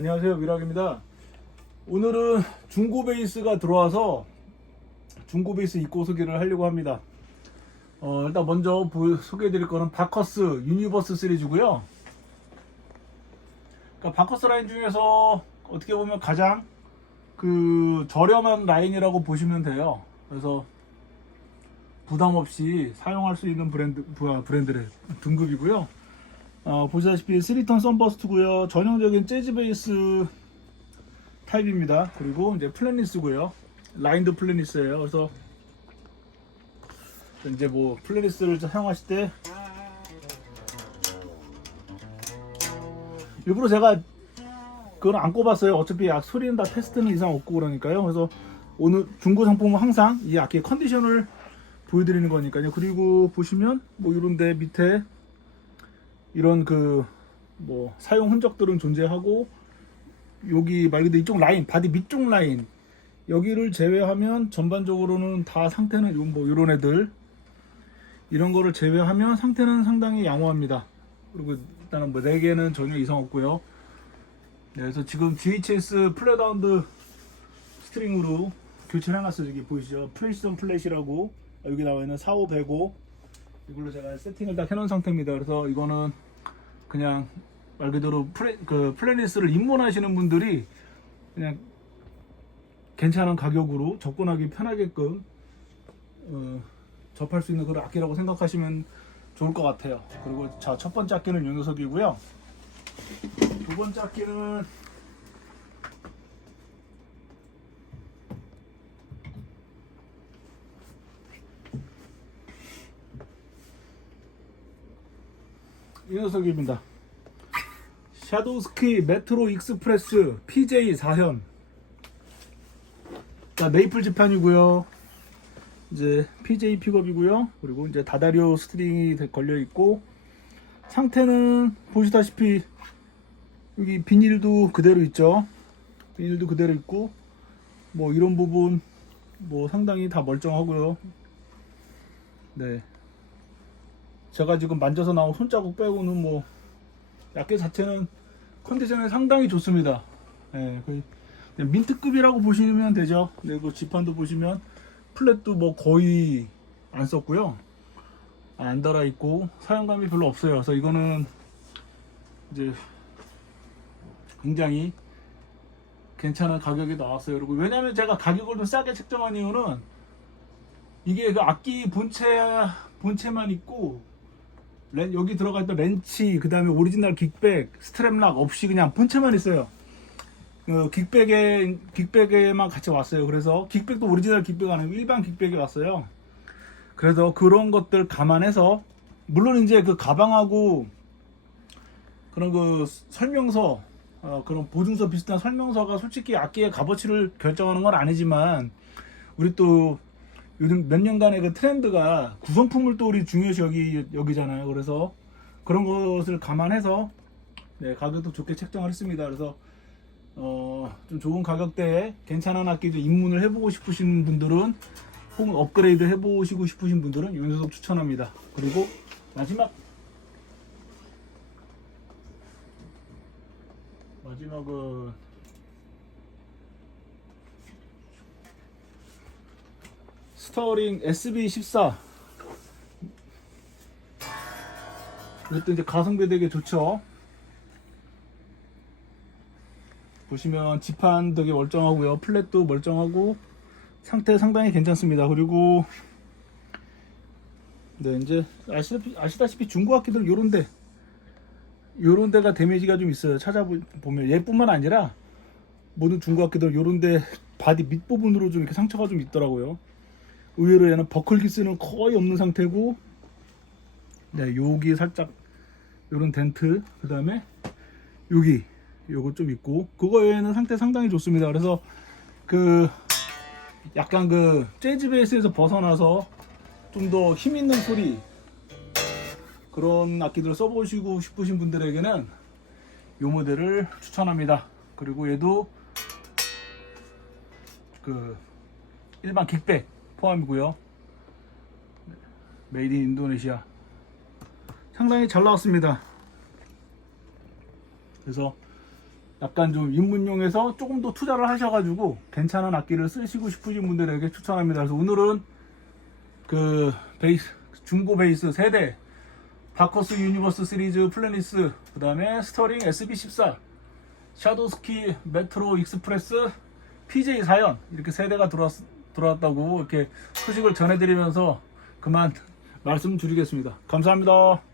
안녕하세요 미락입니다. 오늘은 중고 베이스가 들어와서 중고 베이스 입고 소개를 하려고 합니다. 어, 일단 먼저 소개해 드릴 거는 바커스 유니버스 시리즈고요. 그러니까 바커스 라인 중에서 어떻게 보면 가장 그 저렴한 라인이라고 보시면 돼요. 그래서 부담 없이 사용할 수 있는 브랜드 부- 브랜드의 등급이고요 어, 보시다시피 3톤 썬버스트고요. 전형적인 재즈 베이스 타입입니다. 그리고 이제 플래니스고요. 라인드 플래니스예요. 그래서 이제 뭐 플래니스를 사용하실 때 일부러 제가 그건 안 꼽았어요. 어차피 약 소리는 다 테스트는 이상 없고 그러니까요. 그래서 오늘 중고 상품은 항상 이 악기의 컨디션을 보여드리는 거니까요. 그리고 보시면 뭐 이런데 밑에 이런 그 뭐 사용 흔적들은 존재하고 여기 말 그대로 이쪽 라인 바디 밑쪽 라인 여기를 제외하면 전반적으로는 다 상태는 요- 뭐 이런 애들 이런 거를 제외하면 상태는 상당히 양호합니다. 그리고 일단은 뭐 4개는 전혀 이상 없고요. 네, 그래서 지금 GHS 플랫다운드 스트링으로 교체를 해놨어요. 여기 보이시죠? 프레시전 플랫이라고 여기 나와 있는 4505 이걸로 제가 세팅을 다 해놓은 상태입니다 그래서 이거는 그냥 말 그대로 플레, 그 플래니스를 입문하시는 분들이 그냥 괜찮은 가격으로 접근하기 편하게끔 어, 접할 수 있는 그런 악기라고 생각하시면 좋을 것 같아요. 그리고 자 첫 번째 악기는 요 녀석이고요. 두 번째 악기는 이 녀석입니다. 샤도우스키 메트로 익스프레스 PJ 4현. 자, 메이플 지판이고요. 이제 PJ 픽업이고요. 그리고 이제 다다리오 스트링이 걸려 있고 상태는 보시다시피 여기 비닐도 그대로 있죠. 비닐도 그대로 있고 뭐 이런 부분 뭐 상당히 다 멀쩡하고요. 네. 제가 지금 만져서 나온 손자국 빼고는 뭐 약계 자체는 컨디션이 상당히 좋습니다. 예, 민트급이라고 보시면 되죠. 네, 그 지판도 보시면 플랫도 뭐 거의 안 썼고요. 안 달아 있고 사용감이 별로 없어요. 그래서 이거는 이제 굉장히 괜찮은 가격이 나왔어요. 그리고 왜냐면 제가 가격을 좀 싸게 책정한 이유는 이게 그 악기 본체 본체만 있고 렌, 여기 들어가 있던 렌치 그 다음에 오리지널 킥백 스트랩락 없이 그냥 본체만 있어요. 그 킥백에 킥백에만 같이 왔어요. 그래서 킥백도 오리지널 킥백 아니고 일반 킥백이 왔어요. 그래서 그런 것들 감안해서 물론 이제 그 가방하고 그런 그 설명서 어, 그런 보증서 비슷한 설명서가 솔직히 악기의 값어치를 결정하는 건 아니지만 우리 또 요즘 몇 년간의 그 트렌드가 구성품을 또 우리 중요시 여기 여기잖아요. 그래서 그런 것을 감안해서 네, 가격도 좋게 책정을 했습니다. 그래서 어, 좀 좋은 가격대에 괜찮은 악기도 입문을 해보고 싶으신 분들은 혹은 업그레이드 해보시고 싶으신 분들은 요 녀석 추천합니다. 그리고 마지막 마지막은 스터링 SB14 이것도 이제 가성비 되게 좋죠? 보시면 지판 되게 멀쩡하고요. 플랫도 멀쩡하고 상태 상당히 괜찮습니다. 그리고 네 이제 아시다시피, 아시다시피 중고 악기들 요런데 요런 데가 데미지가 좀 있어요. 찾아보면 얘뿐만 아니라 모든 중고 악기들 요런데 바디 밑부분으로 좀 이렇게 상처가 좀 있더라고요 의외로 얘는 버클기스는 거의 없는 상태고 네 여기 살짝 요런 덴트 그 다음에 여기 요거 좀 있고 그거 외에는 상태 상당히 좋습니다. 그래서 그 약간 그 재즈 베이스에서 벗어나서 좀 더 힘 있는 소리 그런 악기들을 써보시고 싶으신 분들에게는 요 모델을 추천합니다. 그리고 얘도 그 일반 킥백 포함이고요. 메이드 인 인도네시아. 상당히 잘 나왔습니다. 그래서 약간 좀 입문용에서 조금 더 투자를 하셔가지고 괜찮은 악기를 쓰시고 싶으신 분들에게 추천합니다. 그래서 오늘은 그 베이스 중고 베이스 세대 바커스 유니버스 시리즈 플래니스 그 다음에 스터링 SB14 샤도스키 메트로 익스프레스 PJ 사연 이렇게 세대가 들어왔, 들어왔다고 이렇게 소식을 전해드리면서 그만 말씀 드리겠습니다. 감사합니다.